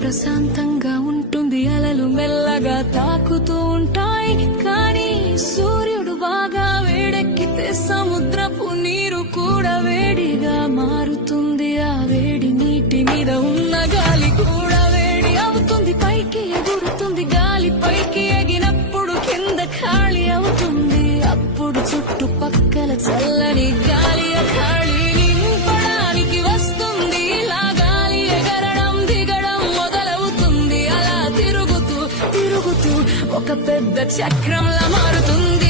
ప్రశాంతంగా ఉంటుంది, అలలు మెల్లగా తాకుతూ ఉంటాయి. కానీ సూర్యుడు బాగా వేడెక్కితే సముద్రపు నీరు కూడా వేడిగా మారుతుంది. ఆ వేడి నీటి మీద ఉన్న గాలి కూడా వేడి అవుతుంది, పైకి ఎగురుతుంది. గాలి పైకి ఎగినప్పుడు కింద ఖాళీ అవుతుంది. అప్పుడు చుట్టుపక్కల చల్లని గాలి ఖాళీ నింపడానికి వస్తుంది. ఇలా గాలి ఎగరడం దిగడం మొదలవుతుంది. అలా తిరుగుతూ తిరుగుతూ ఒక పెద్ద చక్రంలా మారుతుంది.